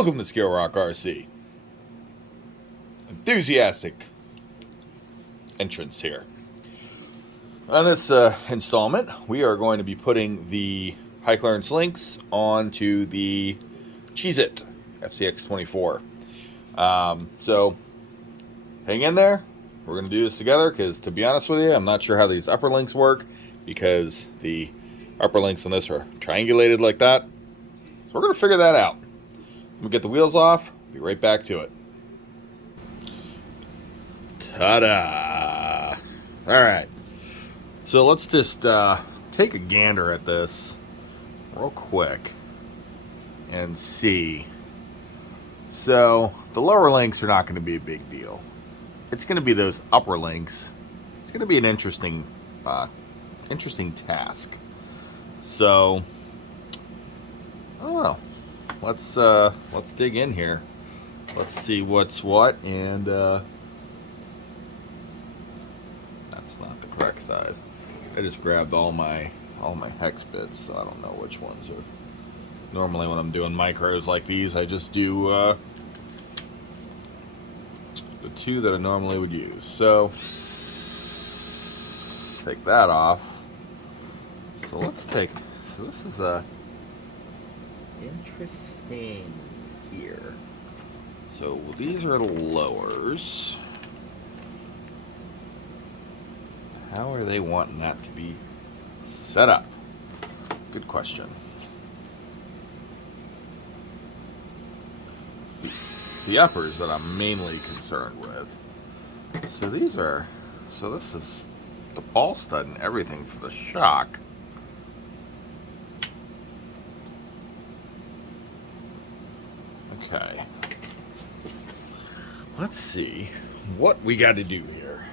Welcome to Scale Rock RC. Enthusiastic entrance here. On this installment, we are going to be putting the high clearance links onto the Cheez-It FCX24. So hang in there. We're going to do this together because, to be honest with you, I'm not sure how these upper links work because the upper links on this are triangulated like that. So we're going to figure that out. We'll get the wheels off. Be right back to it. Ta-da! All right. So let's just take a gander at this real quick and see. So the lower links are not going to be a big deal. It's going to be those upper links. It's going to be an interesting task. So I don't know. Let's dig in here. Let's see what's what, and that's not the correct size. I just grabbed all my hex bits, so I don't know which ones are. Normally when I'm doing micros like these, I just do the two that I normally would use. So take that off. So let's take. So this is a interesting here. So these are the lowers. How are they wanting that to be set up? Good question. The uppers that I'm mainly concerned with. So these are, so this is the ball stud and everything for the shock. Okay. Let's see what we got to do here.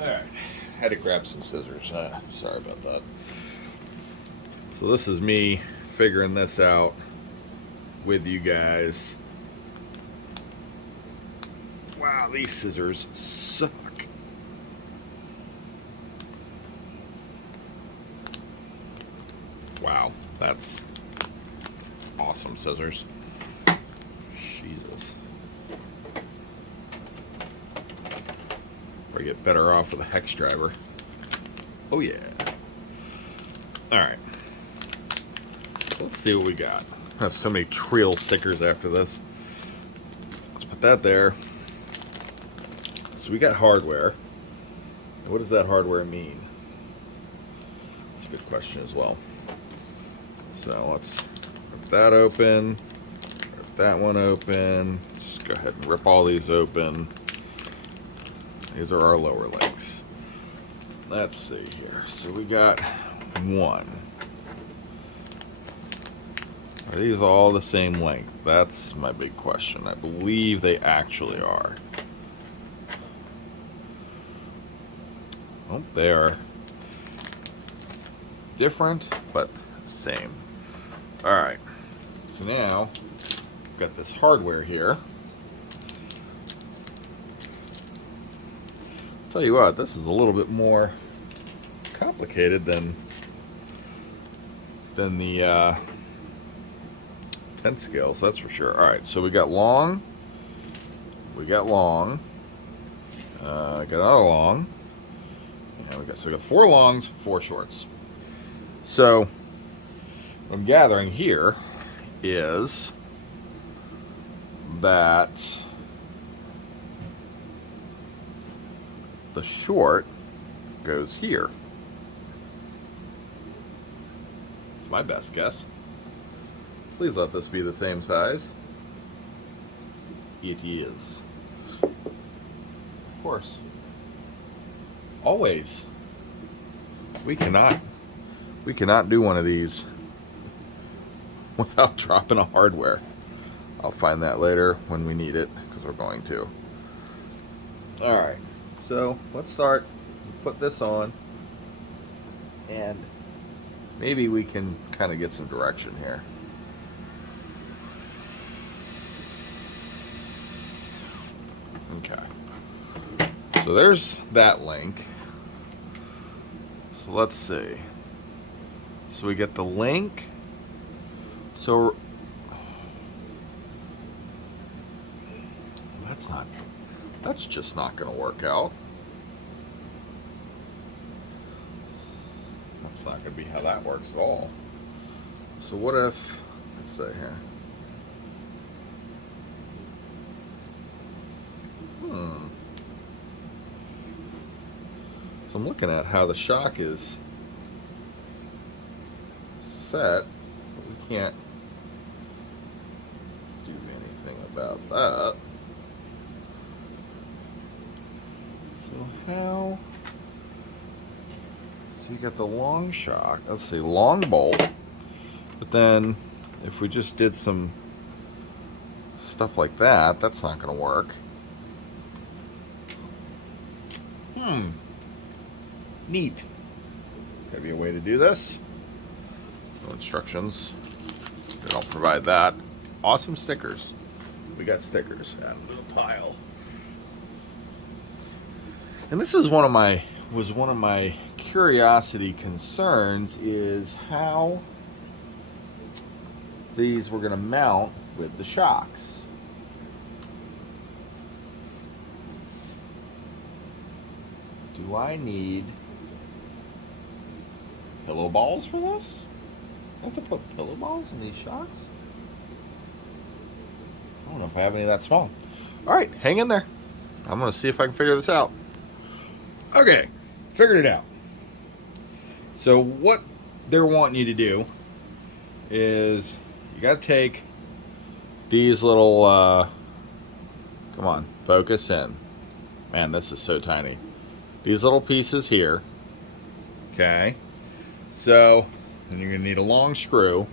Alright, had to grab some scissors. Sorry about that. So this is me figuring this out with you guys. Wow, these scissors suck. Wow, that's awesome scissors. Jesus. Probably get better off with a hex driver. Oh yeah. Alright. Let's see what we got. I have so many Treal stickers after this. Let's put that there. So we got hardware. What does that hardware mean? That's a good question as well. So let's rip that open, rip that one open. Just go ahead and rip all these open. These are our lower links. Let's see here. So we got one. Are these all the same length? That's my big question. I believe they actually are. Oh, they are different, but same. Alright, so now we've got this hardware here. Tell you what, this is a little bit more complicated than the 10 scales, that's for sure. Alright, so we got long, got another long, and we got 4 longs, 4 shorts. So what I'm gathering here is that the short goes here. It's my best guess. Please let this be the same size. It is. Of course. Always. We cannot do one of these without dropping a hardware. I'll find that later when we need it, because we're going to. Alright, so let's start. Put this on, and maybe we can kind of get some direction here. Okay. So there's that link. So let's see. So we get the link. So that's just not going to work out. That's not going to be how that works at all. So what if, let's say here. So I'm looking at how the shock is set, but we can't do anything about that. So how? So you got the long shock, let's see, long bolt, but then if we just did some stuff like that, that's not going to work. Neat. There's got to be a way to do this. No instructions. They don't provide that. Awesome stickers. We got stickers. Add a little pile. And this is one of my curiosity concerns, is how these were going to mount with the shocks. Do I need pillow balls for this? I have to put pillow balls in these shocks? I don't know if I have any that small. All right, hang in there. I'm going to see if I can figure this out. Okay, figured it out. So what they're wanting you to do is you got to take these little, come on, focus in. Man, this is so tiny. These little pieces here, okay? So, then you're gonna need a long screw.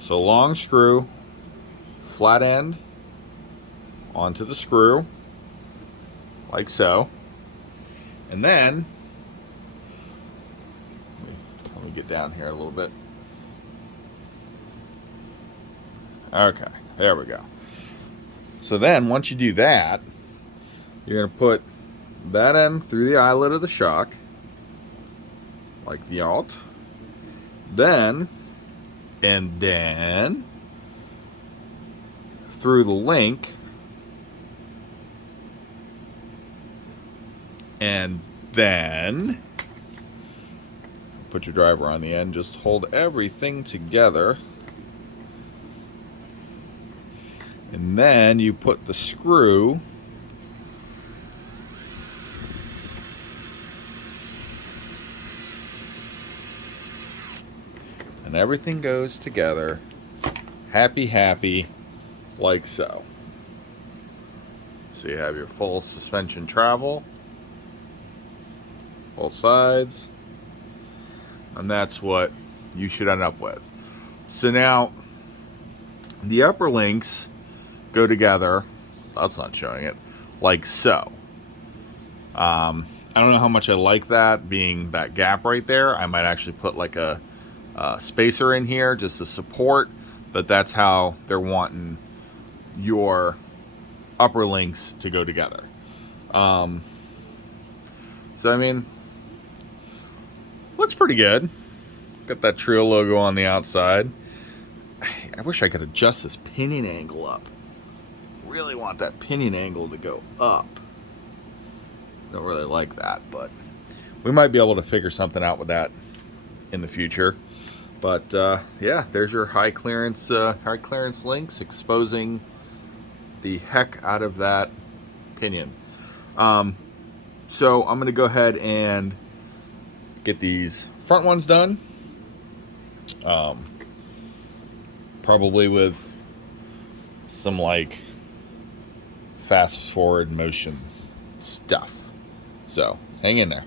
So long screw, flat end onto the screw, like so. And then, let me get down here a little bit. Okay, there we go. So then, once you do that, you're gonna put that end through the eyelet of the shock, like the alt. Then, and then, through the link, and then, put your driver on the end, just hold everything together. And then you put the screw and everything goes together, happy, like so. So you have your full suspension travel, both sides, and that's what you should end up with. So now, the upper links go together, that's not showing it, like so. I don't know how much I like that, being that gap right there. I might actually put like a spacer in here just to support, but that's how they're wanting your upper links to go together. So I mean, looks pretty good. Got that Treal logo on the outside. I wish I could adjust this pinion angle up. Really want that pinion angle to go up. Don't really like that, but we might be able to figure something out with that in the future. But yeah, there's your high clearance links, exposing the heck out of that pinion. So I'm gonna go ahead and get these front ones done. Probably with some like fast forward motion stuff. So hang in there.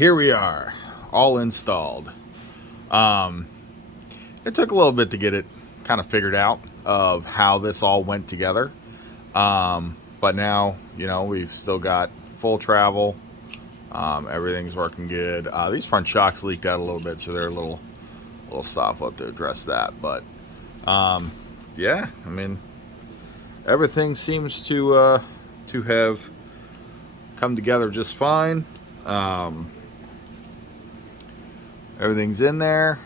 here we are, all installed. It took a little bit to get it kind of figured out of how this all went together. But now, you know, we've still got full travel. Everything's working good. These front shocks leaked out a little bit, so they're a little soft. We'll have to address that. But yeah, I mean, everything seems to have come together just fine. Everything's in there,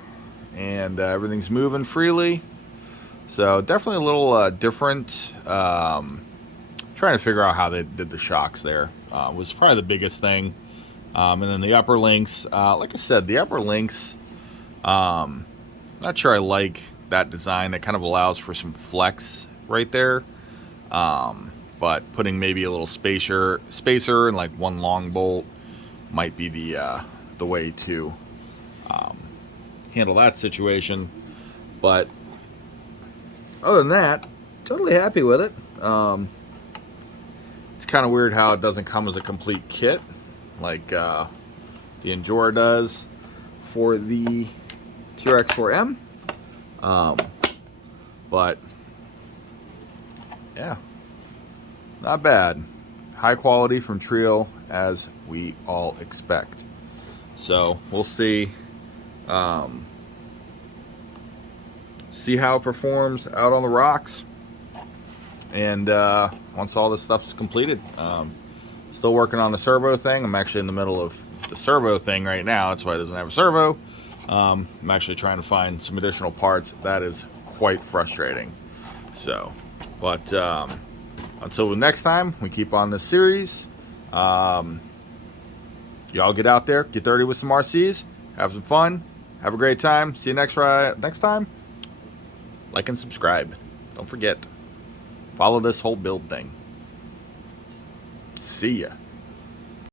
and everything's moving freely. So definitely a little different. Trying to figure out how they did the shocks there was probably the biggest thing. And then the upper links, like I said, the upper links, not sure I like that design. It kind of allows for some flex right there. But putting maybe a little spacer and like one long bolt might be the way to handle that situation. But other than that, totally happy with it. It's kind of weird how it doesn't come as a complete kit like the Endura does for the TRX4M. But yeah, not bad. High quality from Treal, as we all expect. So we'll see see how it performs out on the rocks, and once all this stuff's completed. Still working on the servo thing. I'm actually in the middle of the servo thing right now. That's why it doesn't have a servo. I'm actually trying to find some additional parts. That is quite frustrating. So, but until the next time we keep on this series, y'all get out there, get dirty with some RCs, have some fun, have a great time. See you next time. Like and subscribe. Don't forget. Follow this whole build thing. See ya.